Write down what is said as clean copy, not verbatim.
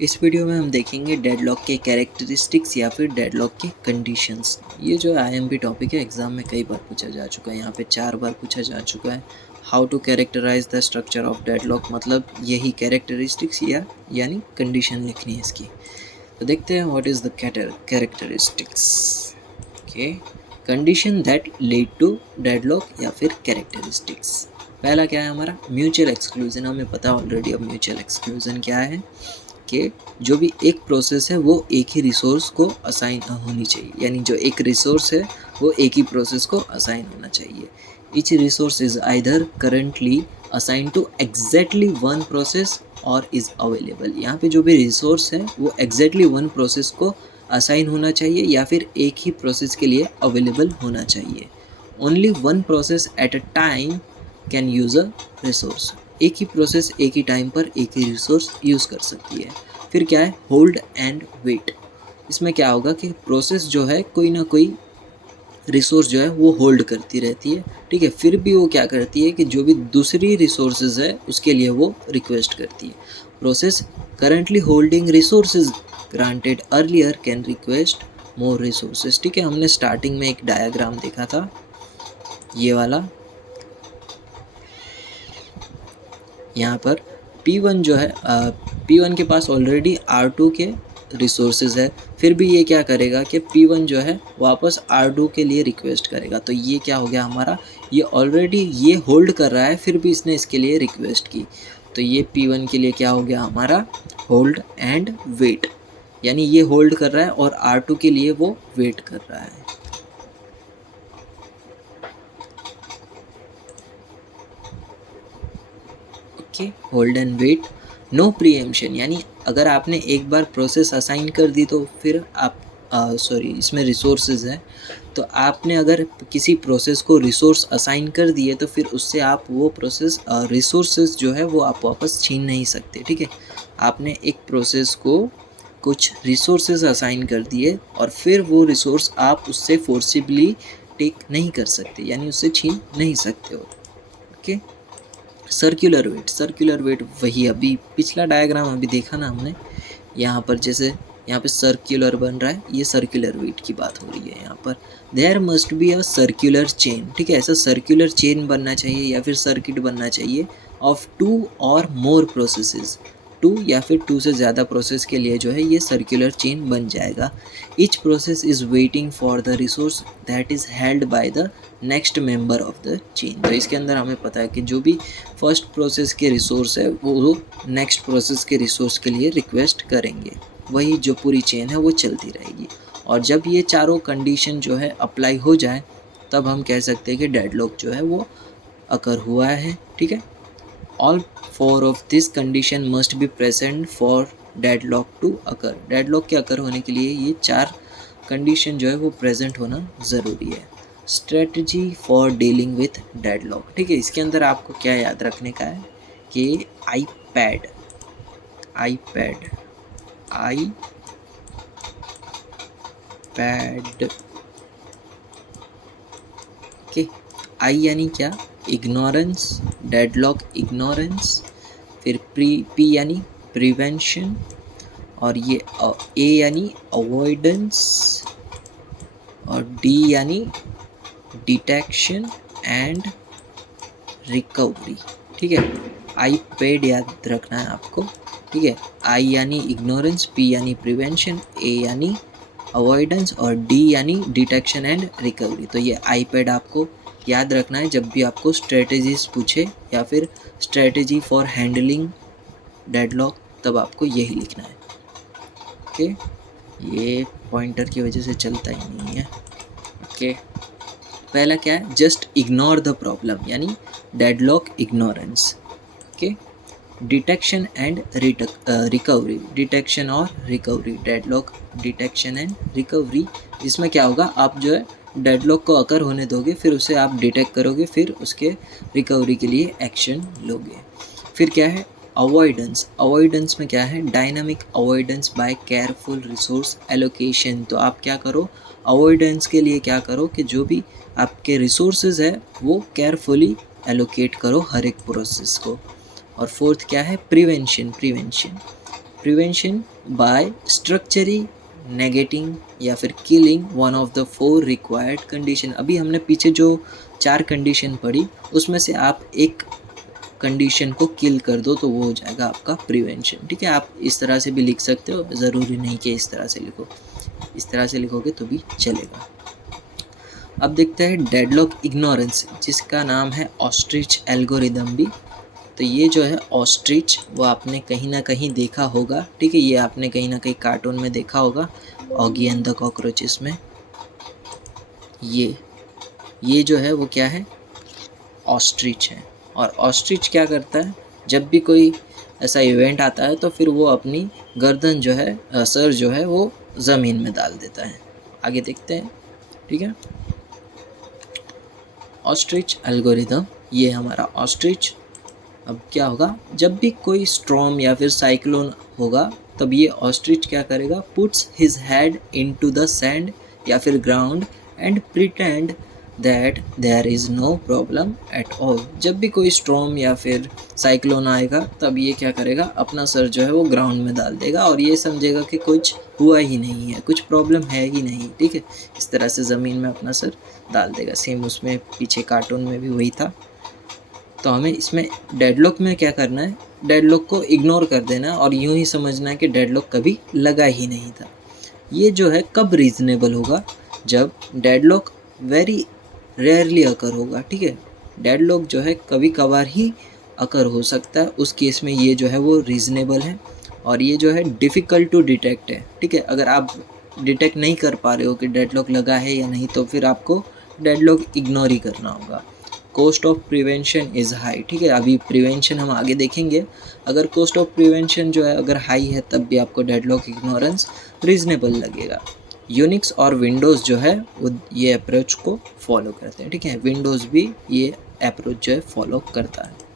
इस वीडियो में हम देखेंगे डेडलॉक के कैरेक्टरिस्टिक्स या फिर डेडलॉक के कंडीशंस। ये जो आईएमपी टॉपिक है एग्जाम में कई बार पूछा जा चुका है, यहाँ पे 4 बार पूछा जा चुका है। How to characterize the structure of deadlock, मतलब यही कैरेक्टरिस्टिक्स यानी कंडीशन लिखनी है इसकी। तो देखते हैं what is the characteristics. Okay, condition that lead to deadlock या फिर कैरेक्टरिस्टिक्स। पहला क्या है हमारा, म्यूचुअल एक्सक्लूजन। हमें पता ऑलरेडी अब म्यूचुअल एक्सक्लूजन क्या है कि जो भी एक प्रोसेस है वो एक ही रिसोर्स को असाइन होनी चाहिए, यानी जो एक रिसोर्स है वो एक ही प्रोसेस को असाइन होना चाहिए। Each resource is either currently assigned to exactly one process और इज़ अवेलेबल। यहाँ पे जो भी रिसोर्स है वो एग्जैक्टली वन प्रोसेस को असाइन होना चाहिए या फिर एक ही प्रोसेस के लिए अवेलेबल होना चाहिए। Only one process at a time can use a resource. एक ही प्रोसेस एक ही टाइम पर एक ही रिसोर्स यूज़ कर सकती है। फिर क्या है, होल्ड एंड वेट। इसमें क्या होगा कि प्रोसेस जो है कोई ना कोई रिसोर्स जो है वो होल्ड करती रहती है, ठीक है। फिर भी वो क्या करती है कि जो भी दूसरी रिसोर्सेज है उसके लिए वो रिक्वेस्ट करती है। Process currently holding resources granted earlier can request more resources, ठीक है। हमने स्टार्टिंग में एक डायग्राम देखा था ये वाला। यहाँ पर P1 जो है P1 के पास ऑलरेडी R2 के रिसोर्सेज है, फिर भी ये क्या करेगा कि P1 जो है वापस R2 के लिए रिक्वेस्ट करेगा। तो ये क्या हो गया हमारा, ये ऑलरेडी ये होल्ड कर रहा है, फिर भी इसने इसके लिए रिक्वेस्ट की। तो ये P1 के लिए क्या हो गया हमारा, होल्ड एंड वेट, यानी ये होल्ड कर रहा है और R2 के लिए वो वेट कर रहा है। Hold and wait. No preemption, यानी अगर आपने एक बार प्रोसेस असाइन कर दी तो फिर आप इसमें रिसोर्सेज है, तो आपने अगर किसी प्रोसेस को रिसोर्स असाइन कर दिए तो फिर उससे आप वो प्रोसेस रिसोर्सेज जो है वो आप वापस छीन नहीं सकते, ठीक है। आपने एक प्रोसेस को कुछ रिसोर्सेज असाइन कर दिए और फिर वो रिसोर्स आप उससे फोर्सिबली टेक नहीं कर सकते, यानी उससे छीन नहीं सकते हो। ओके, सर्कुलर वेट वही अभी पिछला डायग्राम अभी देखा ना हमने, यहाँ पर जैसे यहाँ पे सर्कुलर बन रहा है, ये सर्कुलर वेट की बात हो रही है यहाँ पर। There must be a circular chain, ठीक है। ऐसा सर्कुलर चेन बनना चाहिए या फिर सर्किट बनना चाहिए ऑफ 2 और मोर प्रोसेसेस। 2 या फिर 2 से ज़्यादा प्रोसेस के लिए जो है ये सर्कुलर चेन बन जाएगा। Each process is waiting for the resource that is held by the next member of the chain. तो इसके अंदर हमें पता है कि जो भी फर्स्ट प्रोसेस के रिसोर्स है वो नेक्स्ट प्रोसेस के रिसोर्स के लिए रिक्वेस्ट करेंगे, वही जो पूरी चेन है वो चलती रहेगी। और जब ये चारों कंडीशन जो है अप्लाई हो जाए तब हम कह सकते हैं कि डेडलॉक जो है वो अकर हुआ है, ठीक है। All 4 of this condition must be present for deadlock to occur. Deadlock के अकर होने के लिए ये 4 कंडीशन जो है वो प्रेजेंट होना ज़रूरी है। Strategy for dealing with deadlock, ठीक है। इसके अंदर आपको क्या याद रखने का है कि आईपैड ओके। आई यानी क्या, इग्नोरेंस, डेडलॉक इग्नोरेंस। फिर पी यानी प्रिवेंशन, और ये ए यानी अवॉइडेंस, और डी यानी डिटेक्शन एंड रिकवरी, ठीक है। आई पैड याद रखना है आपको, ठीक है। आई यानी इग्नोरेंस, पी यानी प्रिवेंशन, ए यानी अवॉइडेंस और डी यानी डिटेक्शन एंड रिकवरी। तो ये आई पैड आपको याद रखना है जब भी आपको स्ट्रेटजीज पूछे या फिर स्ट्रेटजी फॉर हैंडलिंग डेडलॉक, तब आपको यही लिखना है। ओके, ये पॉइंटर की वजह से चलता ही नहीं है। ओके, पहला क्या है, जस्ट इग्नोर द प्रॉब्लम, यानी deadlock ignorance. Okay, detection and recovery, detection और recovery, deadlock detection and recovery. इसमें क्या होगा, आप जो है डेडलॉक को अकर होने दोगे, फिर उसे आप डिटेक्ट करोगे, फिर उसके रिकवरी के लिए एक्शन लोगे। फिर क्या है, अवॉइडेंस। अवॉइडेंस में क्या है, dynamic avoidance by careful resource allocation. तो आप क्या करो, अवॉइडेंस के लिए क्या करो कि जो भी आपके रिसोर्सेज है वो केयरफुली एलोकेट करो हर एक प्रोसेस को। और फोर्थ क्या है, प्रिवेंशन। प्रिवेंशन बाय स्ट्रक्चरी नेगेटिंग या फिर killing one of the 4 required condition. अभी हमने पीछे जो 4 कंडीशन पढ़ी उसमें से आप एक कंडीशन को किल कर दो तो वो हो जाएगा आपका प्रिवेंशन। ठीक है, आप इस तरह से भी लिख सकते हो, ज़रूरी नहीं कि इस तरह से लिखो, इस तरह से लिखोगे तो भी चलेगा। अब देखते हैं डेडलॉक इग्नोरेंस, जिसका नाम है ऑस्ट्रिच एल्गोरिदम भी। तो ये जो है ऑस्ट्रिच, वो आपने कहीं ना कहीं देखा होगा। ठीक है, ये आपने कहीं ना कहीं कार्टून में देखा होगा, ऑगी एंड द कॉकरोचेस में। ये जो है वो क्या है, ऑस्ट्रिच है। और ऑस्ट्रिच क्या करता है, जब भी कोई ऐसा इवेंट आता है तो फिर वो अपनी गर्दन जो है, सर जो है वो ज़मीन में डाल देता है। आगे देखते हैं। ठीक है, ऑस्ट्रिच एल्गोरिदम, ये हमारा ऑस्ट्रिच। अब क्या होगा, जब भी कोई स्टॉर्म या फिर साइक्लोन होगा तब ये ऑस्ट्रिच क्या करेगा, puts his head into the sand या फिर ground and pretend that there is no problem at all. जब भी कोई स्टॉर्म या फिर साइक्लोन आएगा तब ये क्या करेगा, अपना सर जो है वो ग्राउंड में डाल देगा और ये समझेगा कि कुछ हुआ ही नहीं है, कुछ प्रॉब्लम है ही नहीं। ठीक है, इस तरह से ज़मीन में अपना सर डाल देगा। सेम उसमें पीछे कार्टून में भी वही था। तो हमें इसमें डेडलॉक में क्या करना है, डेडलॉक को इग्नोर कर देना और यूं ही समझना है कि डेडलॉक कभी लगा ही नहीं था। ये जो है कब रीज़नेबल होगा, जब डेडलॉक वेरी रेयरली अकर होगा। ठीक है, डेडलॉक जो है कभी कभार ही अकर हो सकता है, उस केस में ये जो है वो रीज़नेबल है। और ये जो है डिफ़िकल्ट टू डिटेक्ट है। ठीक है, अगर आप डिटेक्ट नहीं कर पा रहे हो कि डेडलॉक लगा है या नहीं तो फिर आपको डेडलॉक इग्नोर ही करना होगा। Cost of prevention is high. ठीक है, अभी प्रिवेंशन हम आगे देखेंगे। अगर कॉस्ट ऑफ प्रिवेंशन जो है अगर हाई है तब भी आपको डेडलॉक इग्नोरेंस रीज़नेबल लगेगा। यूनिक्स और विंडोज़ जो है वो ये अप्रोच को फॉलो करते हैं। ठीक है, विंडोज़ भी ये अप्रोच जो है फॉलो करता है।